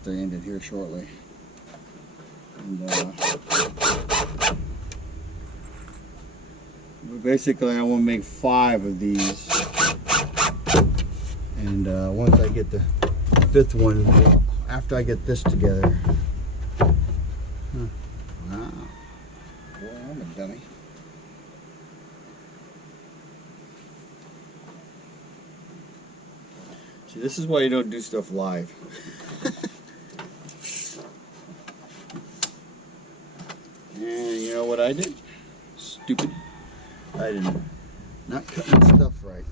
have to end it here shortly. And basically I want to make 5 of these, and once I get the 5th one, well, after I get this together. Wow, boy, I'm a dummy. See, this is why you don't do stuff live. And you know what I did? Stupid. I didn't. Not cutting stuff right.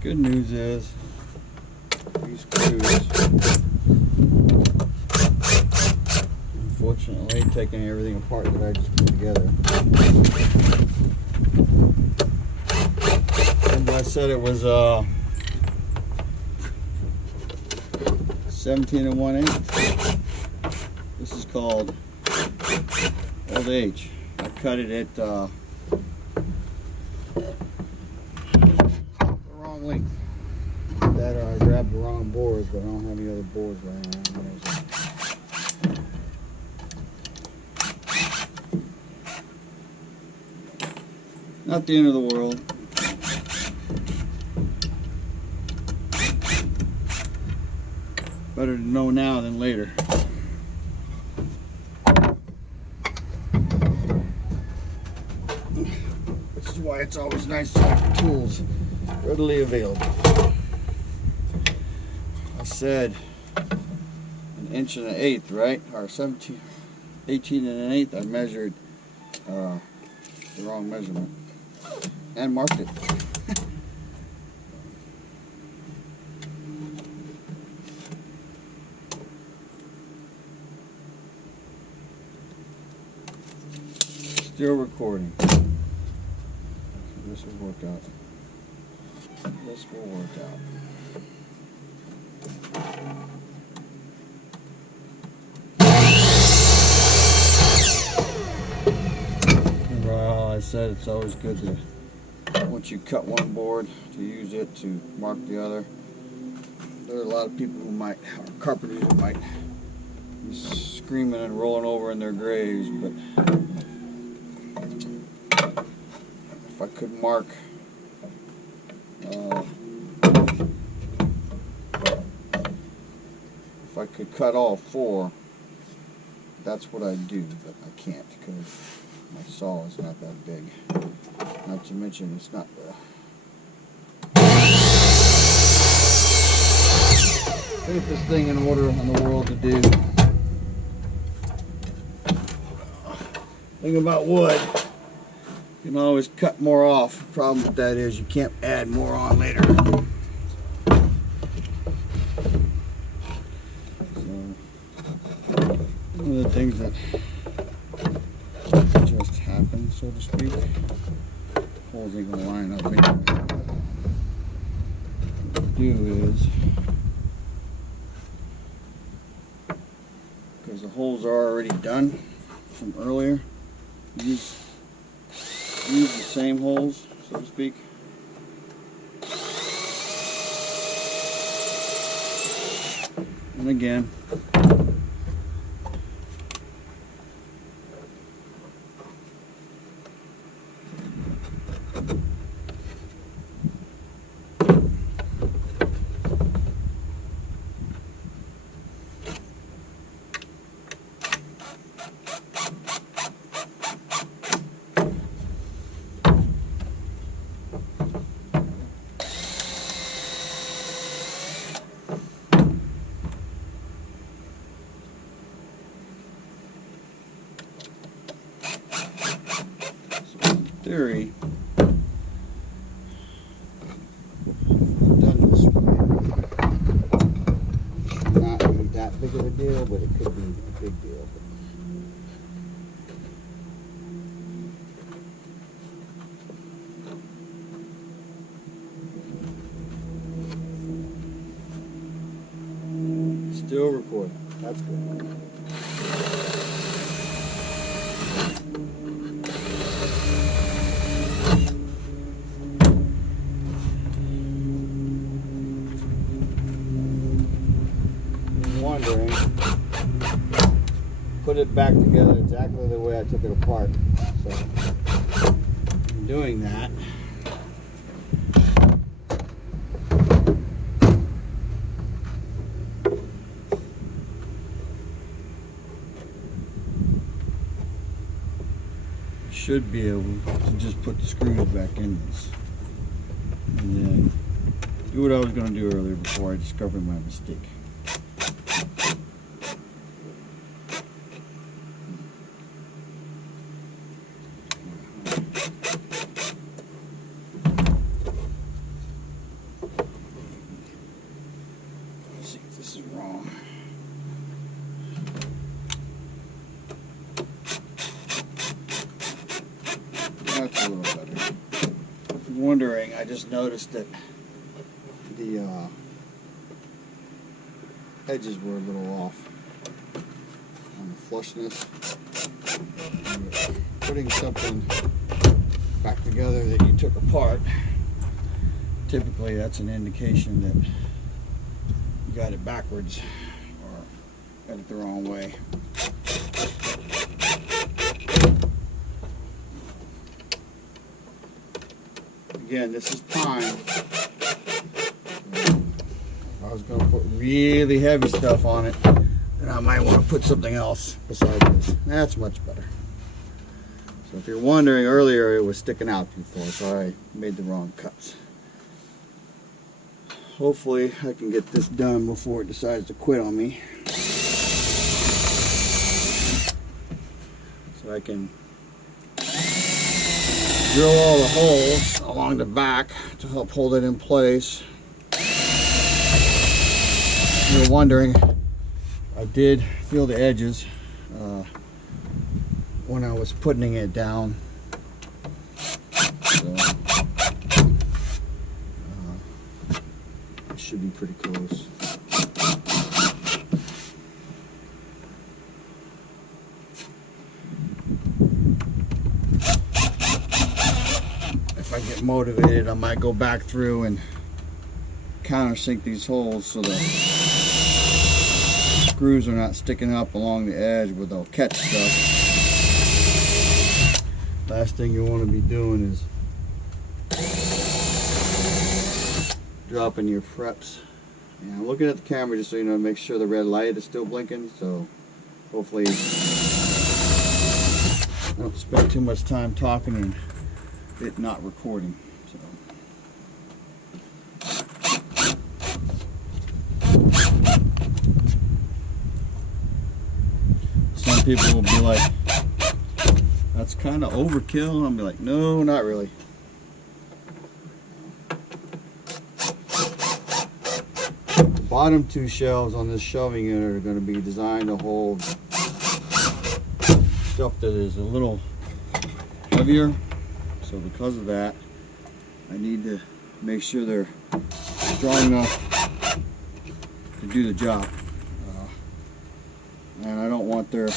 Good news is these screws, unfortunately, taking everything apart that I just put together. Remember I said it was 17 1/8. This is called Old H. I cut it at the wrong length. That or I grabbed the wrong boards, but I don't have any other boards right now. Not the end of the world. Better to know now than later. Which is why it's always nice to have tools readily available. I said 1 1/8, right? Or 18 1/8. I measured the wrong measurement and marked it. Still recording. This will work out. This will work out. Well, I said it's always good to, once you cut one board, to use it to mark the other. There are a lot of people who might, or carpenters who might be screaming and rolling over in their graves, but if I could mark if I could cut all 4, that's what I'd do, but I can't because my saw is not that big. Not to mention it's not the safest thing in order in the world to do. Thing about wood, you can always cut more off. The problem with that is you can't add more on later. So, one of the things that just happened, so to speak, holes ain't gonna line up anyway. What I do is, because the holes are already done from earlier, use the same holes, so to speak. And again, theory, I've done this way. Should not be that big of a deal, but it could be a big deal. Still recording. That's good. put it back together exactly the way I took it apart. So, in doing that, should be able to just put the screws back in this and then do what I was going to do earlier before I discovered my mistake. Let's see if this is wrong. That's a little better. If you're wondering, I just noticed that the edges were a little off on the flushness. Putting something back together that you took apart, typically that's an indication that you got it backwards or got it the wrong way. Again, this is pine. If I was going to put really heavy stuff on it, then I might want to put something else besides this. That's much better. So if you're wondering, earlier it was sticking out too far, so I made the wrong cuts. Hopefully I can get this done before it decides to quit on me. So I can drill all the holes along the back to help hold it in place. You're wondering, I did feel the edges when I was putting it down. So, it should be pretty close. If I get motivated, I might go back through and countersink these holes so the screws are not sticking up along the edge where they'll catch stuff. Last thing you want to be doing is dropping your preps. And I'm looking at the camera just so you know to make sure the red light is still blinking, so hopefully I don't spend too much time talking and it not recording. Some people will be like, that's kind of overkill, and I'll be like, no, not really. The bottom two shelves on this shelving unit are going to be designed to hold stuff that is a little heavier. So because of that, I need to make sure they're strong enough to do the job. And I don't want their,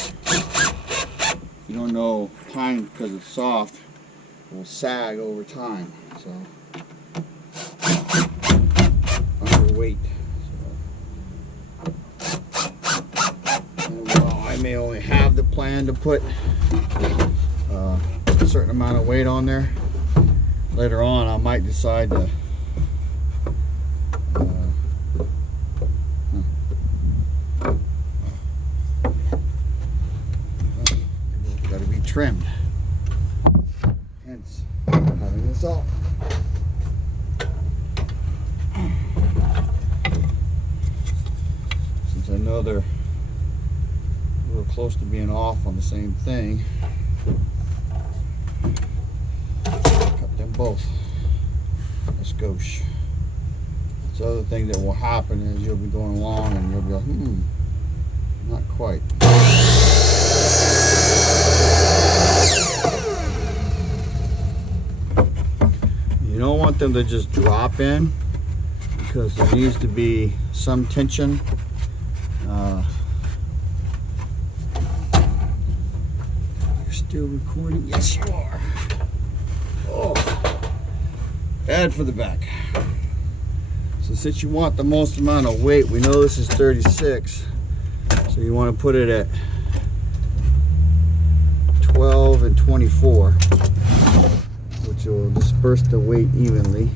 you don't know, pine, because it's soft, will sag over time. So, underweight. So, and while I may only have the plan to put a certain amount of weight on there, later on I might decide to trimmed, hence having this off. Since I know they're a little close to being off on the same thing, cut them both. Let's go. The other thing that will happen is you'll be going along and you'll be like, not quite. You don't want them to just drop in because there needs to be some tension. You're still recording? Yes, you are. Oh, bad for the back. So since you want the most amount of weight, we know this is 36, so you want to put it at 4, which will disperse the weight evenly.